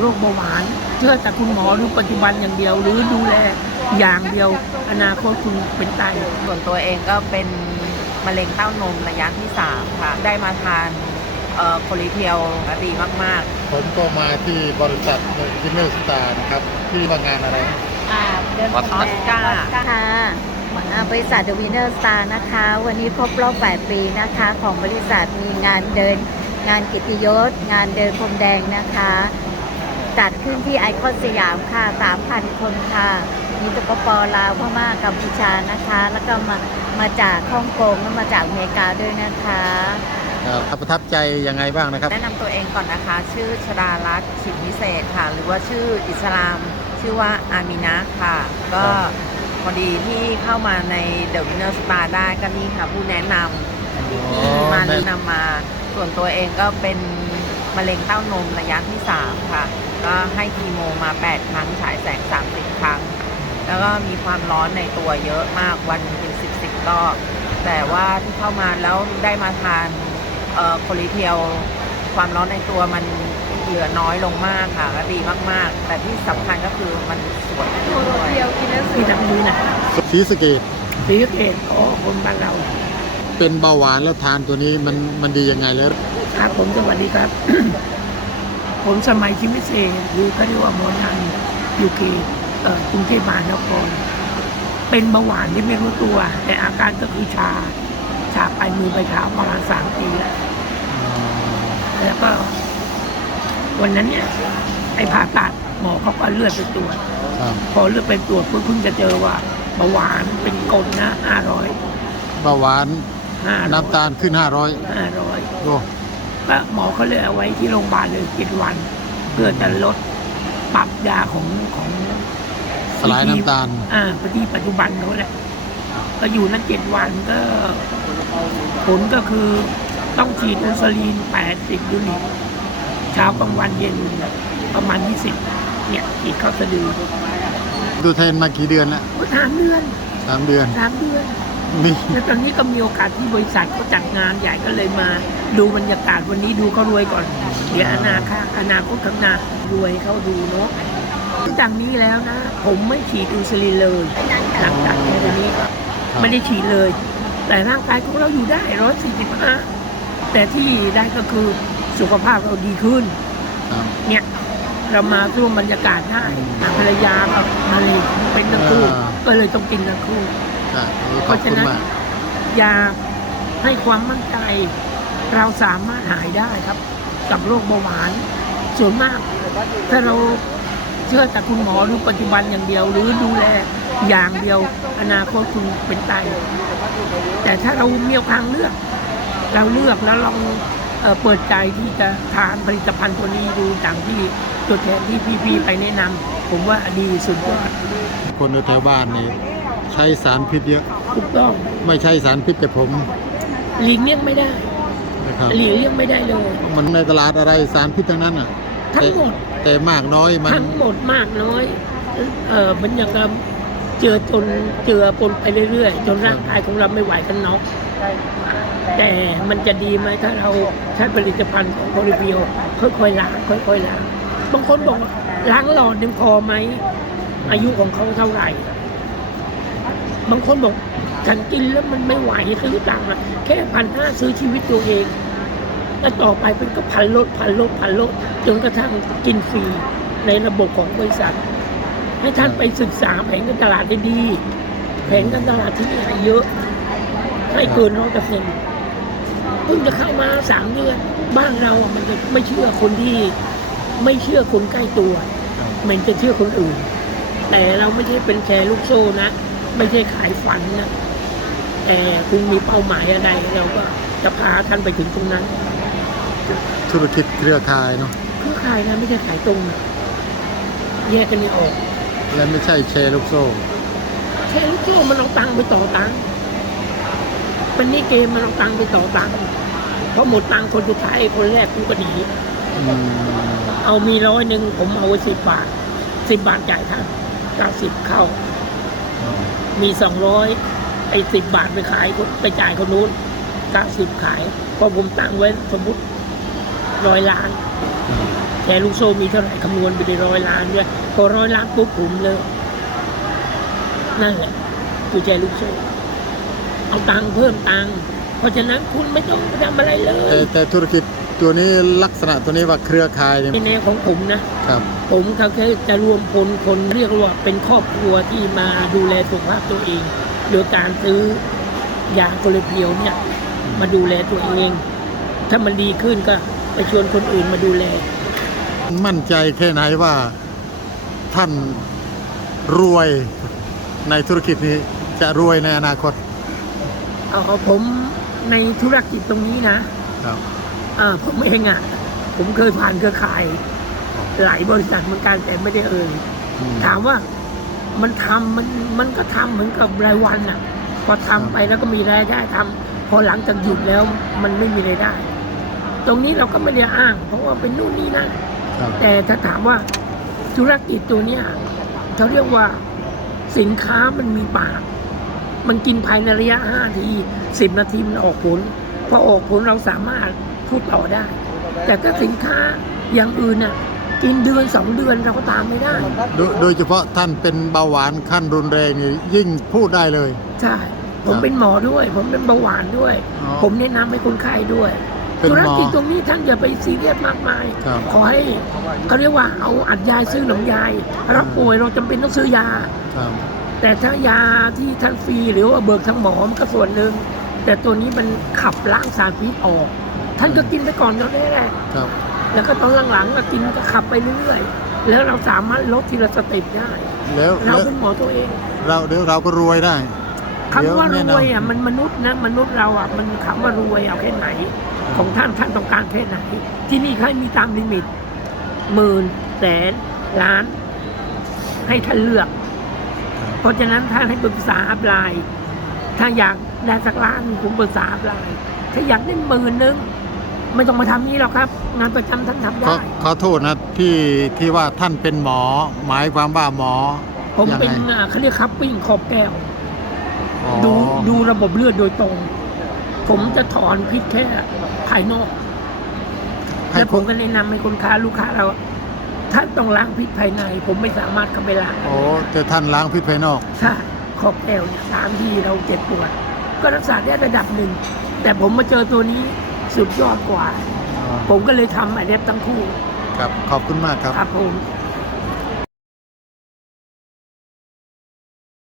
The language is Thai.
โรคเบาหวานเชื่อแต่คุณหมอหรือปัจจุบันอย่างเดียว หรือดูแลอย่างเดียว อนาคตคุณเป็นไตส่วนตัวเองก็เป็นมะเร็งเต้านมระยะที่ 3 ค่ะ ได้มาทานเอ่อโคลิเทียวดีมาก ๆ ผมก็มาที่บริษัทจินเนอร์สตาร์นะครับ ที่ว่างานอะไรอ่าเดินออสการ์ค่ะอ่าบริษัท The Winner Star นะคะ วันนี้ครบรอบ 8 ปีนะคะ ของบริษัทมีงานเดินงานกิตติยศ งานเดินพรมแดงนะคะ จัดขึ้นที่ไอคอนสยามค่ะ 3,000 คนค่ะ มีสปปลาวพม่ากัมพูชานะคะ แล้วก็มามาจากฮ่องกงและมาจากอเมริกาด้วยนะคะครับประทับใจยังไงบ้างนะครับ แนะนำตัวเองก่อนนะคะ ชื่อชดารัตน์ชิมพิเศษค่ะ หรือว่าชื่ออิสลาม ชื่อว่าอามินะค่ะ ก็ครับพอดีที่เข้ามาใน The Winner Spa ได้ก็นี่ค่ะ ผู้แนะนำที่มาแนะนำมา ส่วนตัวเองก็เป็น มะเร็งเต้านมระยะที่ 3 ค่ะ ก็ให้คีโมมา 8 ครั้งฉายแสง 30 ครั้ง แล้วก็มีความร้อนในตัวเยอะมากวันหนึ่งเป็นสิบสิบรอบ แต่ว่าที่เข้ามาแล้วได้มาทานเอ่อโคลิเทียวความร้อนในตัวมันเหลือน้อยลงมากค่ะก็ดีมากๆ แต่ที่สำคัญก็คือมันสวยด้วยที่ทำนี้นะสีสะเกตสีสะเกตโอ้คนบ้านเรา เป็นเบาหวานแล้วทานตัวนี้มันมันดียังไงแล้ว ครับผมสวัสดีครับ ผมสมัยชิมิเซหรือเขาเรียกว่าโมนันยูเคเอ่อกรุงเทพมหานครเป็นเบาหวานที่ไม่รู้ตัว แต่อาการก็คือชา ชาไปมือไปเท้าประมาณสามปีแล้วแล้วก็ วันนั้นเนี่ยไอ้ผ่าตัดหมอเขาก็เลือดไปตรวจครับพอเลือดไปตรวจเพิ่งเพิ่งจะเจอว่าเบาหวานเป็นกลนะห้าร้อยเบาหวานห้าน้ำตาลขึ้น500ห้าร้อยโอ้ แล้วหมอเขาเลยเอาไว้ที่โรงพยาบาลเลยเจ็ดวัน เพื่อจะลดปรับยาของของสลายน้ำตาล อ่าพอดีปัจจุบันเขาแหละก็อยู่นั้นเจ็ดวันก็ผลก็คือต้องฉีดอินซูลินแปดสิบยูนิตเช้ากลางวันเย็นประมาณยี่สิบเนี่ยฉีดเข้าสะดือดูเทรนมากี่เดือนแล้วก็สามเดือนสามเดือนสามเดือนนี่แล้วตอนนี้ก็มีโอกาสที่บริษัทเขาจัดงานใหญ่ก็เลยมา ดูบรรยากาศวันนี้ดูเขารวยก่อน เดี๋ยวอนาคตอนาคตข้างหน้ารวยเขาดูเนาะจากนี้แล้วนะ ผมไม่ฉีดอินซูลินเลยหลังจากนี้วันนี้ไม่ได้ฉีดเลย แต่ร่างกายของเราอยู่ได้ร้อยสี่สิบห้าแต่ที่ได้ก็คือสุขภาพเราดีขึ้นครับเนี่ยเรามาร่วมบรรยากาศได้ภรรยากับมาเลยเป็นทั้งคู่อ่าก็เลยต้องกินทั้งคู่ครับเพขอบราะคุฉะณนั้นมากอยากให้ความมั่นใจ เราสามารถหายได้ครับ กับโรคเบาหวาน ส่วนมาก ถ้าเราเชื่อแต่คุณหมอหรือปัจจุบันอย่างเดียว หรือดูแลอย่างเดียว อนาคตคุณเป็นไตแต่ถ้าเรามีทางเลือก เราเลือกแล้วลองเอ่อเปิดใจที่จะทานผลิตภัณฑ์ตัวนี้ดูต่างที่ตัวแทนที่พี่ๆไปแนะนำผมว่าดีสุดยอดคนแถวบ้านนี่ใช้สารพิษเยอะถูกต้องไม่ใช่สารพิษแต่ผมหลีกเลี่ยงไม่ได้นะ ครับหลีกเลี่ยงไม่ได้เลย มันในตลาดอะไรสารพิษทั้งนั้นอะทั้งหมดแต่แต่มากน้อยมันทั้งหมดมากน้อย เออมันยังกับเจือจนเจือปนไปเรื่อยๆ จนร่างกายของเราไม่ไหวกันน็อกแต่มันจะดีไหมถ้าเราใช้ผลิตภัณฑ์ของโพลิเบียวค่อยๆล้างค่อยๆล้างบางคนบอกว่าล้างหลอดหนึ่งพอไหมอายุของเขาเท่าไหร่ บางคนบอกฉันกินแล้วมันไม่ไหวซื้อตังค์อะแค่พันห้าซื้อชีวิตตัวเอง แล้วต่อไปเป็นก็พันลดพันลดพันลดจนกระทั่งกินฟรีในระบบของบริษัท ให้ท่านไปศึกษาแผนการตลาดได้ดี แผนการตลาดที่นี่ให้เยอะให้เกินร้อยเปอร์เซ็นต์เพิ่งจะเข้ามาสามเดือนบ้านเราอะมันจะไม่เชื่อคนที่ไม่เชื่อคนใกล้ตัว มันจะเชื่อคนอื่น แต่เราไม่ใช่เป็นแชร์ลูกโซ่นะ ไม่ใช่ขายฝันนะแต่คุณมีเป้าหมายอะไรเราก็จะพาท่านไปถึงตรงนั้น ธุรกิจเครือข่ายเนาะคือขายนะไม่ใช่ขายตรงนะแยกกันไม่ออก และไม่ใช่แชร์ลูกโซ่แค่ลูกโซ่มันเอาตังค์ไปต่อตังค์มันนี่เกมมันเอาตังค์ไปต่อตังค์เพราะหมดตังค์คนสุดท้ายคนแรกกูก็หนีอืมเอามีร้อยหนึ่งผมเอาไว้สิบบาทสิบบาทจ่ายท่านเก้าสิบเข้า มีสองร้อยไอ้สิบบาทไปขายไปจ่ายคนนู้นเก้าสิบขายเพราะผมตั้งไว้สมมติ ร้อยล้านคแชร์ลูกโซ่มีเท่าไหร่คำนวณไปได้ร้อยล้านด้วยพอร้อยล้านปุ๊บผมเลย นั่นแหละคือแชร์ลูกโซ่เอาตังค์เพิ่มตังค์เพราะฉะนั้นคุณไม่ต้องทำอะไรเลแต่ยแต่ธุรกิจตัวนี้ลักษณะตัวนี้ว่าเครือข่ายเนี่ยในแนวของผมนะครับ ผมเขาแค่จะรวมพลคนเรียกว่าเป็นครอบครัวที่มาดูแลสุขภาพตัวเองโดยการซื้อยาโคเลเพียวเนี่ย มาดูแลตัวเอง ถ้ามันดีขึ้นก็ ไปชวนคนอื่นมาดูแล มั่นใจแค่ไหนว่าท่านรวยในธุรกิจนี้จะรวยในอนาคต เอาเอาผมในธุรกิจตรงนี้นะครับเออผมเองอะ ผมเคยผ่านเครือข่าย หลายบริษัทเหมือนกันแต่ไม่ได้เอ่ยอืมถามว่ามันทำมันมันก็ทำเหมือนกับรายวันอะ พอทำไปแล้วก็มีรายได้ทำพอหลังจากหยุดแล้วมันไม่มีรายได้ ตรงนี้เราก็ไม่ได้อ้าง เพราะว่าเป็นนู่นนี่นั่นครับแต่ถ้าถามว่าธุรกิจตัวเนี้ยเขาเรียกว่าสินค้ามันมีปาก มันกินภายในระยะห้าทีสิบนาทีมันออกผลพอออกผลเราสามารถพูดต่อได้ แต่ถ้าสินค้าอย่างอื่นน่ะกินเดือนสองเดือนเราก็ตามไม่ได้ โดยโดยเฉพาะท่านเป็นเบาหวานขั้นรุนแรงนี่ยิ่งพูดได้เลย ใช่ ผมเป็นหมอด้วย ผมเป็นเบาหวานด้วยอ๋อผมแนะนำให้คนไข้ด้วยเป็นหมอ ธุรกิจตรงนี้ท่านอย่าไปซีเรียสมากมายครับขอให้เขาเรียกว่าเอาอัดยายซื้อหนมยายเราป่วยเราจำเป็นต้องซื้อยาครับแต่ถ้ายาที่ท่านฟรีหรือว่าเบิกทางหมอมันก็ส่วนหนึ่ง แต่ตัวนี้มันขับล้างสารพิษออก ท่านก็กินไปก่อนก็ได้แหละครับแล้วก็ตอนหลังๆก็กินก็ขับไปเรื่อยๆ แล้วเราสามารถลดทีละสเต็ปได้ แล้วเราแล้วเป็นหมอตัวเอง เราเดี๋ยวเราก็รวยได้ คำว่าเดี๋ยวรแนะนำวยอะมันมนุษย์นะมนุษย์เราอะมันคำว่ารวยเอาแค่ไหน ของท่านท่านต้องการแค่ไหน ที่นี่เขามีตามลิมิตหมื่นแสนล้าน ให้ท่านเลือก เพราะฉะนั้นท่านให้ปรึกษาอัพไลน์ถ้าอยากได้สักล้านผมปรึกษาอัพไลน์ถ้าอยากได้หมื่นนึงไม่ต้องมาทำนี้หรอกครับ งานประจำท่านทำขอได้ขอโทษนะที่ที่ว่าท่านเป็นหมอ หมายความว่าหมอ ผมยังเป็นไงอ่าเขาเรียกคัพปิ้งขอบแก้ว อ๋อ ดูดูระบบเลือดโดยตรง ผมจะถอนพิษแค่ภายนอก ให้และคผมนก็แนะนำให้คนค้าลูกค้าเราท่านต้องล้างพิษภายใน ผมไม่สามารถเข้าไปล้างโอ้แต่ท่านล้างพิษภายนอก ถ้าขอบแก้วเนี่ยตามที่เราเจ็บปวด ก็รักษาได้ระดับหนึ่ง แต่ผมมาเจอตัวนี้สุดยอดกว่า ผมก็เลยทำอันนี้ทั้งคู่ ครับ ขอบคุณมากครับ ครับผม